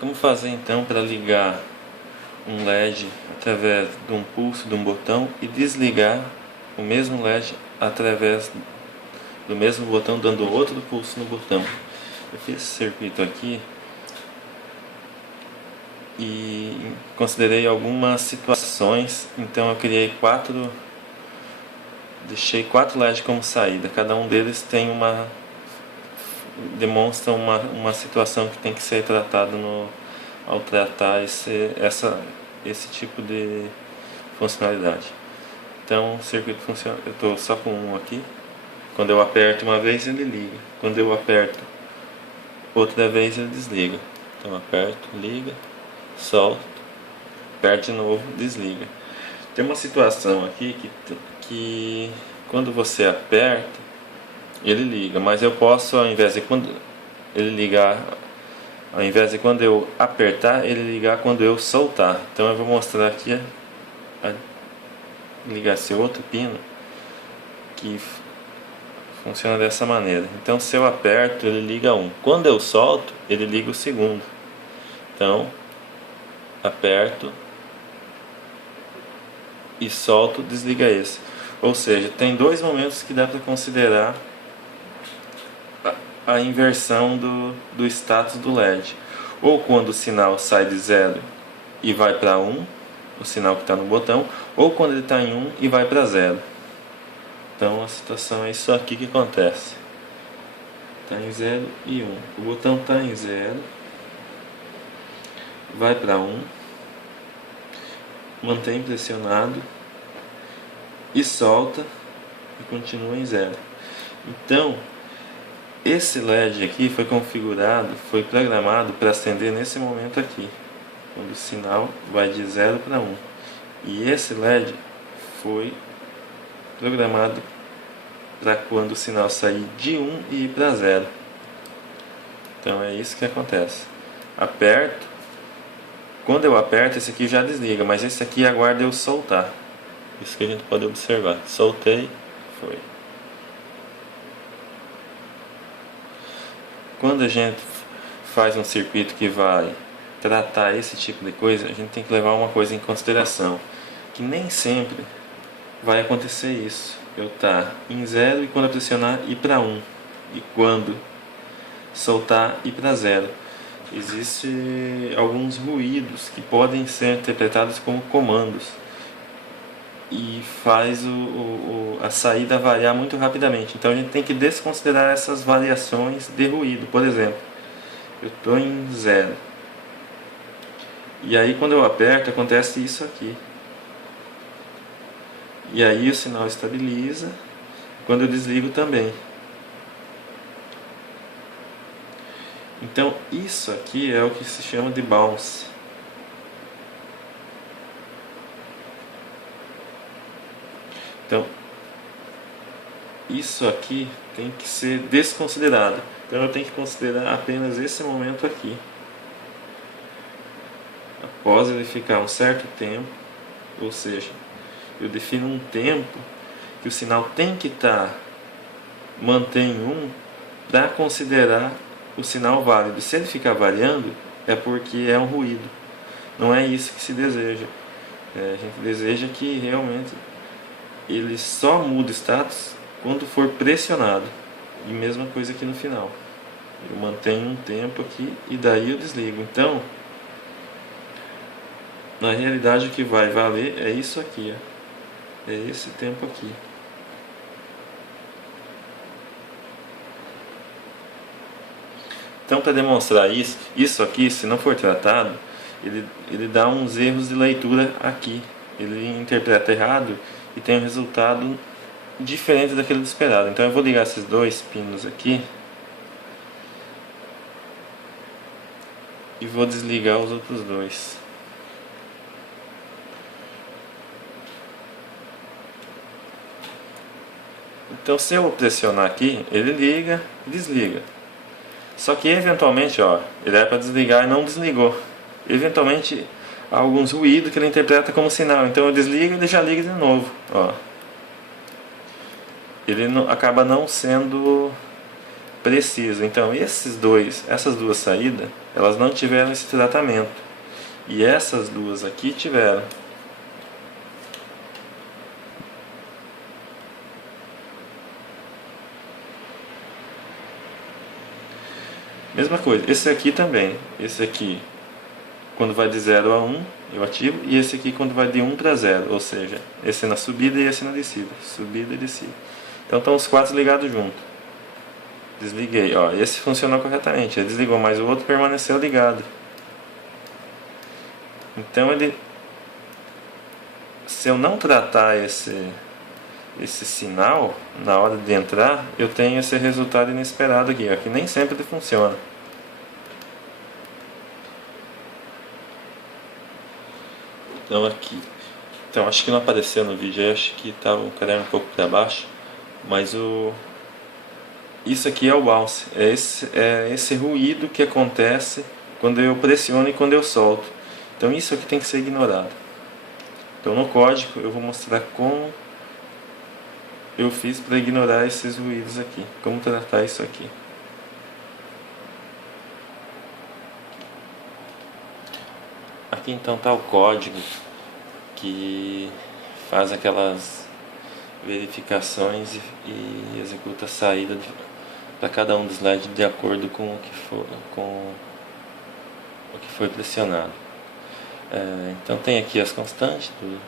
Como fazer então para ligar um LED através de um pulso de um botão e desligar o mesmo LED através do mesmo botão, dando outro pulso no botão? Eu fiz esse circuito aqui e considerei algumas situações, então eu deixei quatro LEDs como saída. Cada um deles demonstra uma situação que tem que ser tratada ao tratar esse tipo de funcionalidade. Então o circuito funciona. Eu estou só com um aqui. Quando eu aperto uma vez ele liga. Quando eu aperto outra vez ele desliga. Então aperto, liga, solto, aperto de novo, desliga. Tem uma situação aqui que quando você aperta ele liga, mas eu posso, ao invés de quando eu apertar, ele ligar quando eu soltar. Então eu vou mostrar aqui ligar esse outro pino que funciona dessa maneira. Então se eu aperto, ele liga um. Quando eu solto, ele liga o segundo. Então aperto e solto, desliga esse. Ou seja, tem dois momentos que dá para considerar a inversão do status do LED. Ou quando o sinal sai de 0 e vai para 1, o sinal que está no botão, ou quando ele está em 1 e vai para 0. Então a situação é isso aqui que acontece. Está em 0 e 1. O botão está em 0, vai para 1, mantém pressionado e solta e continua em 0. Então esse LED aqui foi programado para acender nesse momento aqui, quando o sinal vai de 0 para 1. E esse LED foi programado para quando o sinal sair de 1 e ir para 0. Então é isso que acontece. Aperto. Quando eu aperto, esse aqui já desliga, mas esse aqui aguarda eu soltar. Isso que a gente pode observar. Soltei, foi. Quando a gente faz um circuito que vai tratar esse tipo de coisa, a gente tem que levar uma coisa em consideração, que nem sempre vai acontecer isso. Eu estar em 0 e quando eu pressionar ir para 1, e quando soltar ir para 0. Existem alguns ruídos que podem ser interpretados como comandos e faz a saída variar muito rapidamente. Então a gente tem que desconsiderar essas variações de ruído. Por exemplo, eu estou em 0 e aí quando eu aperto acontece isso aqui, e aí o sinal estabiliza. Quando eu desligo também. Então isso aqui é o que se chama de bounce. Então isso aqui tem que ser desconsiderado. Então eu tenho que considerar apenas esse momento aqui. Após ele ficar um certo tempo, ou seja, eu defino um tempo que o sinal tem que estar mantém 1 para considerar o sinal válido. Se ele ficar variando, é porque é um ruído. Não é isso que se deseja. A gente deseja que realmente ele só muda status quando for pressionado. E mesma coisa aqui no final. Eu mantenho um tempo aqui e daí eu desligo. Então, na realidade o que vai valer é isso aqui, ó. É esse tempo aqui. Então, para demonstrar isso aqui, se não for tratado, ele dá uns erros de leitura aqui. Ele interpreta errado e tem um resultado diferente daquele do esperado. Então eu vou ligar esses dois pinos aqui e vou desligar os outros dois. Então se eu pressionar aqui, ele liga e desliga. Só que eventualmente, ó, ele era para desligar e não desligou. Eventualmente há alguns ruídos que ele interpreta como sinal. Então eu desligo e ele já liga de novo, ó. Ele não, acaba não sendo preciso. Então essas duas saídas, elas não tiveram esse tratamento. E essas duas aqui tiveram. Mesma coisa, esse aqui também. Esse aqui, quando vai de 0 a 1, eu ativo. E esse aqui quando vai de 1 para 0. Ou seja, esse na subida e esse na descida. Subida e descida. Então estão os quatro ligados juntos. Desliguei. Ó, esse funcionou corretamente. Ele desligou, mas o outro permaneceu ligado. Então se eu não tratar esse sinal na hora de entrar, eu tenho esse resultado inesperado aqui, ó, que nem sempre ele funciona. Então acho que não apareceu no vídeo, acho que estava o caderno um pouco para baixo, mas isso aqui é o bounce, é esse ruído que acontece quando eu pressiono e quando eu solto. Então isso aqui tem que ser ignorado. Então no código eu vou mostrar como eu fiz para ignorar esses ruídos aqui, como tratar isso aqui. Aqui então está o código que faz aquelas verificações e executa a saída para cada um dos LEDs de acordo com o que foi pressionado. Então tem aqui as constantes do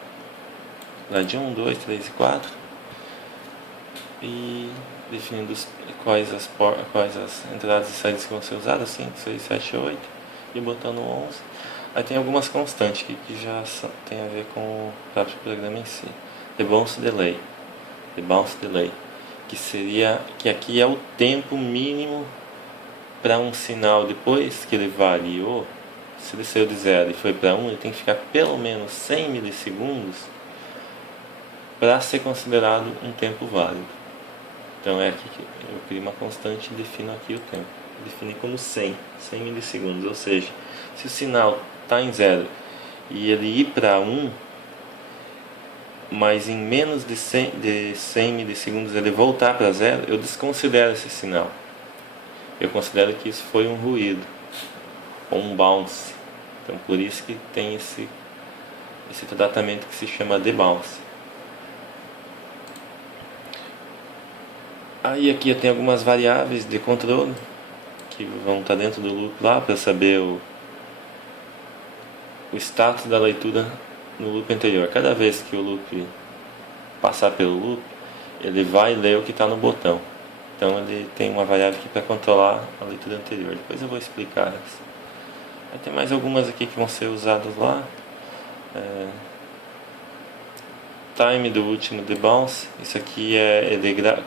LED 1, 2, 3 e 4 e definindo quais as entradas e saídas que vão ser usadas, 5, 6, 7, 8 e botando 11. Aí tem algumas constantes que já tem a ver com o próprio programa em si. The bounce delay, que aqui é o tempo mínimo para um sinal depois que ele variou. Se ele saiu de 0 e foi para 1, ele tem que ficar pelo menos 100 milissegundos para ser considerado um tempo válido. Então é aqui que eu crio uma constante e defino aqui o tempo. Defini como 100 milissegundos, ou seja, se o sinal está em 0 e ele ir para 1, mas em menos de 100 milissegundos ele voltar para 0, eu desconsidero esse sinal. Eu considero que isso foi um ruído, ou um bounce. Então por isso que tem esse tratamento que se chama debounce. Aí aqui eu tenho algumas variáveis de controle que vão estar dentro do loop lá para saber o status da leitura no loop anterior. Cada vez que o loop passar pelo loop, ele vai ler o que está no botão. Então ele tem uma variável aqui para controlar a leitura anterior. Depois eu vou explicar essa. Aí tem mais algumas aqui que vão ser usadas lá. Time do último debounce. Isso aqui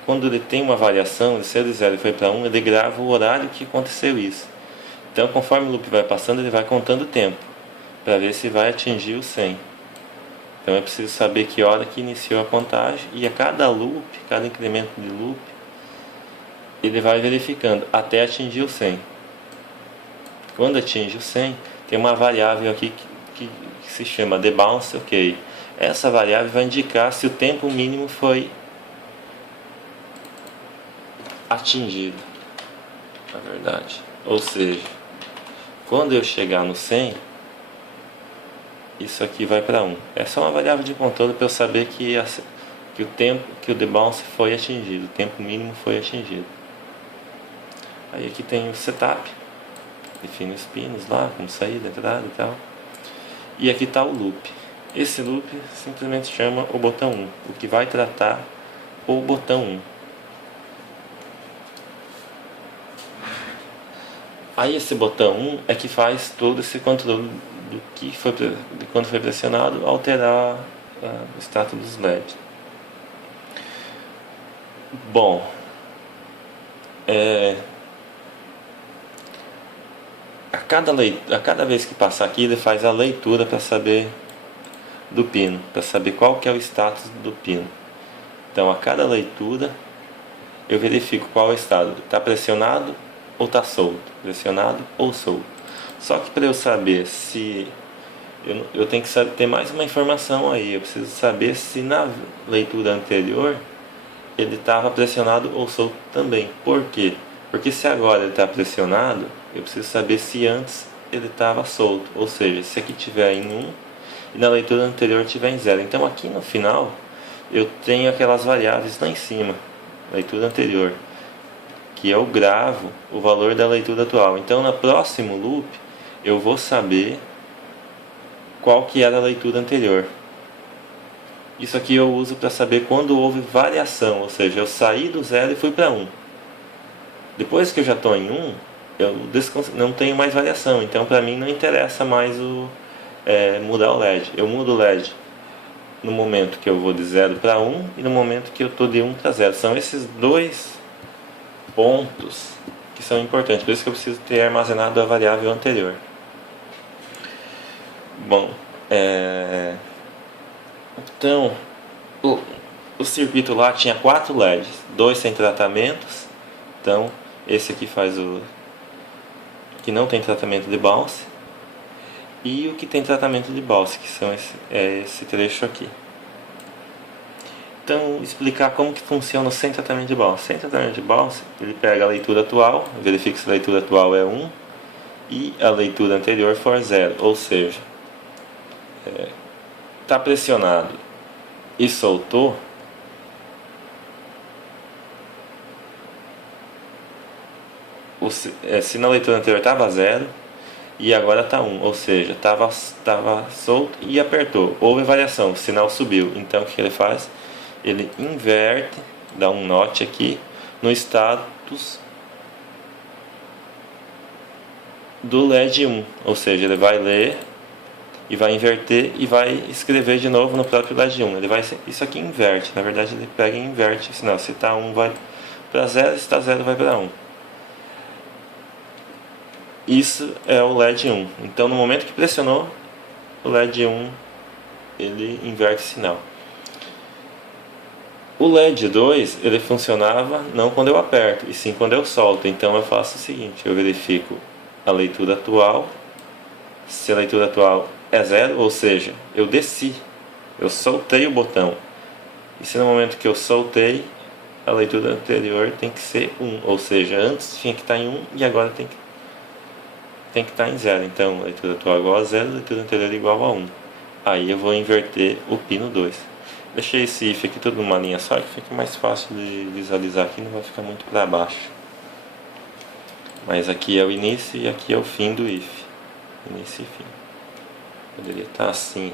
quando ele tem uma variação, ele saiu de 0 e foi para 1, ele grava o horário que aconteceu isso. Então conforme o loop vai passando, ele vai contando o tempo para ver se vai atingir o 100. Então é preciso saber que hora que iniciou a contagem, e a cada loop, cada incremento de loop, ele vai verificando até atingir o 100. Quando atinge o 100, tem uma variável aqui que se chama debounce, ok. Essa variável vai indicar se o tempo mínimo foi atingido, na verdade. Ou seja, quando eu chegar no 100, isso aqui vai para 1. Essa é uma variável de controle para eu saber que o tempo que o debounce foi atingido, o tempo mínimo foi atingido. Aí aqui tem o setup, define os pinos lá, como saída, entrada e tal. E aqui está o loop. Esse loop simplesmente chama o botão 1, o que vai tratar o botão 1. Aí esse botão 1 é que faz todo esse controle do que foi, de quando foi pressionado, alterar o status dos LEDs. Bom, a cada vez que passar aqui, ele faz a leitura para saber do pino, para saber qual que é o status do pino. Então a cada leitura eu verifico qual é o estado, está pressionado ou está solto, pressionado ou solto. Só que para eu saber se eu tenho que ter mais uma informação aí, eu preciso saber se na leitura anterior ele estava pressionado ou solto também. Por quê? Porque se agora ele está pressionado, eu preciso saber se antes ele estava solto. Ou seja, se aqui tiver em 1 e na leitura anterior tiver em 0. Então aqui no final eu tenho aquelas variáveis lá em cima, leitura anterior, que eu gravo o valor da leitura atual. Então no próximo loop eu vou saber qual que era a leitura anterior. Isso aqui eu uso para saber quando houve variação, ou seja, eu saí do 0 e fui para 1. Depois que eu já estou em 1, eu não tenho mais variação, então para mim não interessa mais mudar o LED. Eu mudo o LED no momento que eu vou de 0 para 1 e no momento que eu estou de 1 para 0. São esses dois pontos que são importantes, por isso que eu preciso ter armazenado a variável anterior. Bom, então o circuito lá tinha 4 LEDs, 2 sem tratamentos. Então esse aqui faz o que não tem tratamento de bounce e o que tem tratamento de bounce, que são esse trecho aqui. Então, explicar como que funciona sem tratamento de bounce. Sem tratamento de bounce, ele pega a leitura atual, verifica se a leitura atual é 1 e a leitura anterior for 0, ou seja, está pressionado e soltou, se na leitura anterior estava 0 e agora está 1, ou seja, estava solto e apertou, houve variação, o sinal subiu. Então o que ele faz? Ele inverte, dá um note aqui no status do LED 1, ou seja, ele vai ler e vai inverter e vai escrever de novo no próprio LED 1. Isso aqui inverte, na verdade ele pega e inverte o sinal. Se está 1 vai para 0, se está 0 vai para 1. Isso é o LED 1. Então no momento que pressionou o LED 1, ele inverte o sinal. O LED 2, ele funcionava não quando eu aperto, e sim quando eu solto. Então eu faço o seguinte, eu verifico a leitura atual. Se a leitura atual é 0, ou seja, eu desci, eu soltei o botão. E se no momento que eu soltei, a leitura anterior tem que ser 1, ou seja, antes tinha que estar em 1 e agora tem que estar em 0. Então a leitura atual é igual a 0, a leitura anterior é igual a 1. Aí eu vou inverter o pino 2. Deixei esse if aqui tudo numa linha só, que fica mais fácil de visualizar aqui, não vai ficar muito para baixo. Mas aqui é o início e aqui é o fim do if. Início e fim. Poderia estar assim.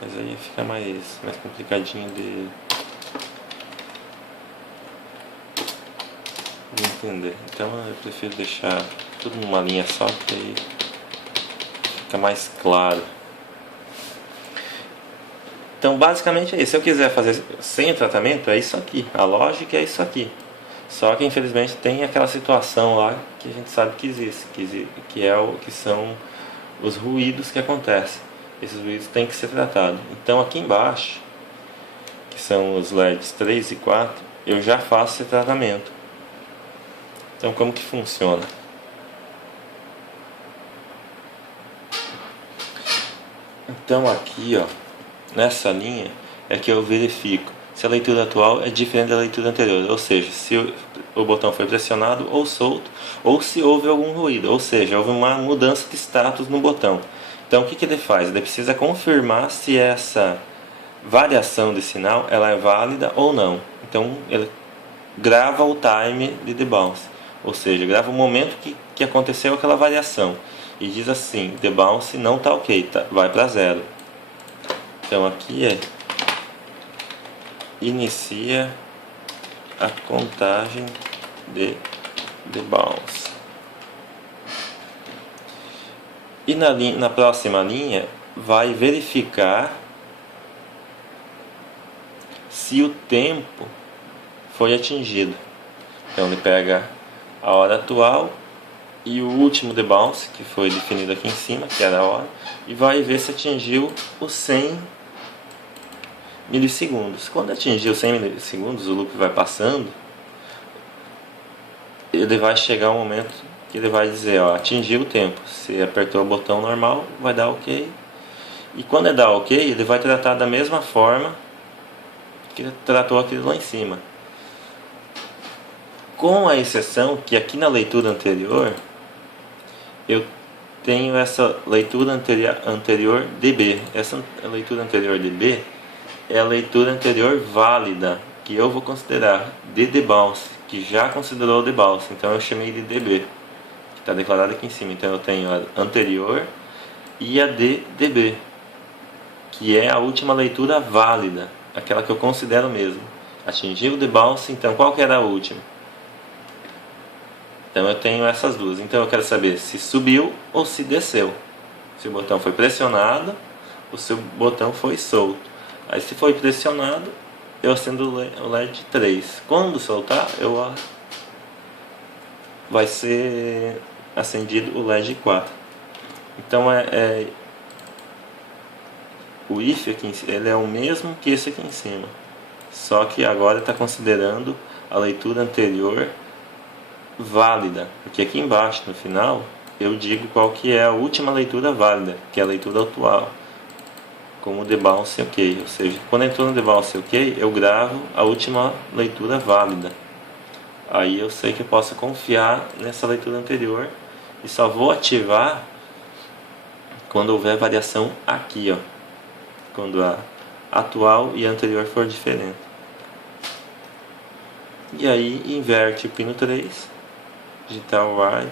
Mas aí fica mais complicadinho de entender. Então eu prefiro deixar tudo numa linha só, que aí fica mais claro. Então basicamente é isso. Se eu quiser fazer sem tratamento, é isso aqui. A lógica é isso aqui. Só que infelizmente tem aquela situação lá que a gente sabe que existe, que são os ruídos que acontecem. Esses ruídos têm que ser tratados. Então aqui embaixo, que são os LEDs 3 e 4, eu já faço esse tratamento. Então como que funciona? Então aqui, ó, nessa linha é que eu verifico se a leitura atual é diferente da leitura anterior, ou seja, se o botão foi pressionado ou solto, ou se houve algum ruído, ou seja, houve uma mudança de status no botão. Então o que ele faz? Ele precisa confirmar se essa variação de sinal ela é válida ou não. Então ele grava o time de debounce, ou seja, grava o momento que aconteceu aquela variação e diz assim: debounce não está ok, vai para 0. Então aqui inicia a contagem de debounce. E na próxima linha vai verificar se o tempo foi atingido. Então ele pega a hora atual e o último debounce, que foi definido aqui em cima, que era a hora, e vai ver se atingiu os 100 milissegundos. Quando atingir os 100 milissegundos, o loop vai passando, ele vai chegar um momento que ele vai dizer, ó, atingiu o tempo. Se apertou o botão normal, vai dar ok. E quando ele dá ok, ele vai tratar da mesma forma que tratou aquilo lá em cima. Com a exceção que aqui na leitura anterior eu tenho essa leitura anterior DB. Essa leitura anterior DB é a leitura anterior válida, que eu vou considerar de debounce, que já considerou o debounce, então eu chamei de DB, que está declarado aqui em cima. Então eu tenho a anterior e a de DB, que é a última leitura válida, aquela que eu considero mesmo. Atingiu o debounce, então qual que era a última? Então eu tenho essas duas. Então eu quero saber se subiu ou se desceu. Se o botão foi pressionado ou se o botão foi solto. Aí se foi pressionado, eu acendo o LED 3. Quando soltar, vai ser acendido o LED 4. Então o if aqui ele é o mesmo que esse aqui em cima. Só que agora está considerando a leitura anterior válida, porque aqui embaixo no final eu digo qual que é a última leitura válida, que é a leitura atual, como o debounce ok. Ou seja, quando entrou no debounce ok, eu gravo a última leitura válida. Aí eu sei que eu posso confiar nessa leitura anterior e só vou ativar quando houver variação aqui, ó, quando a atual e a anterior for diferente. E aí inverte o pino 3, digitar o Y,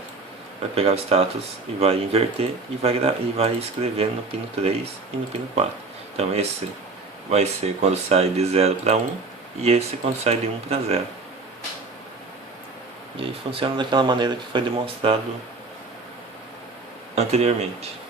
vai pegar o status e vai inverter e vai escrever no pino 3 e no pino 4. Então esse vai ser quando sai de 0 para 1 e esse quando sai de 1 para 0. E aí funciona daquela maneira que foi demonstrado anteriormente.